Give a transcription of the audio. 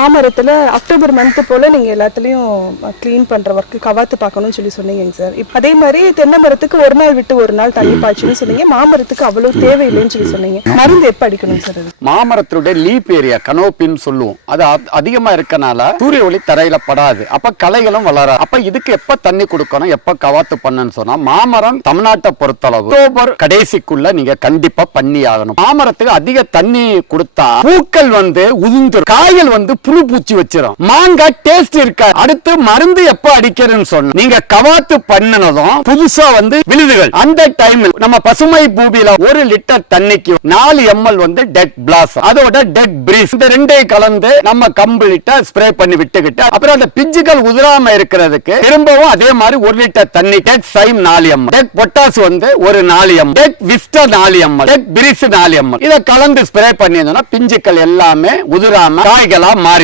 மாமரத்தில் October month போல் நீங்கள் எல்லாத்துலேயும் clean பண்ணுற ஒர்க்கு கவாத்து பார்க்கணும்னு சொல்லி சொன்னீங்க சார் இப்போ அதே மாதிரி தென்னை மரத்துக்கு ஒரு நாள் விட்டு ஒரு நாள் தண்ணி பாய்ச்சணும்னு சொன்னீங்க. மாமரத்துக்கு அவ்வளோ தேவையில்லைன்னு சொல்லி சொன்னீங்க. மருந்து எப்போ அடிக்கணும் சார் அது மாமரத்தினுடைய லீப் ஏரியா கனோப்பின்னு சொல்லுவோம். அது அதிகமாக இருக்கனால சூரிய ஒளி தரையில் படாது. அப்போ களைகளும் வளர அப்போ இதுக்கு எப்போ தண்ணி கொடுக்கணும் எப்போ கவாத்து பண்ணணும்னு சொன்னால் மாமரம் தமிழ்நாட்டை பொறுத்தளவு அக்டோபர் கடைசிக்குள்ள நீங்கள் கண்டிப்பாக பண்ணி ஆகணும். மாமரத்துக்கு அதிக தண்ணி கொடுத்தா பூக்கள் வந்து உதிர்ந்துரும் காய்கள் வந்து புழு பூச்சி வச்சிரும். மாங்காய் டேஸ்ட் இருக்காது. அடுத்து மருந்து எப்ப அடிக்கிறதுன்னு சொன்ன நீங்க கவாத்து பண்ணினதும் புதுசா வந்து விழுதுகள். அந்த டைம் நம்ம பசுமை பூமியில ஒரு லிட்டர் தண்ணிக்கு நாலு எம்எல் வந்து டெட் பிளாஸ் அதோட டெட் பிரீஸ் இந்த ரெண்டையும் கலந்து நம்ம கம்ப்ளீட்டா ஸ்ப்ரே பண்ணி விட்டுக்கிட்டு அப்புறம் அந்த பிஞ்சுகள் உதிராம இருக்கிறதுக்கு திரும்பவும் அதே மாதிரி ஒரு லிட்டர் தண்ணி டெட் சைம் நாலு எம்எல். டெட் பொட்டாஸ் வந்து ஒரு நாலு எம்எல். டெட் விஸ்டா நாலு எம்எல். டெட் பிரீஸ் நாலு எம்எல். இதை கலந்து ஸ்ப்ரே பண்ணியிருந்தோம்னா பிஞ்சுக்கள் எல்லாமே உதிராம காய்களா மாறி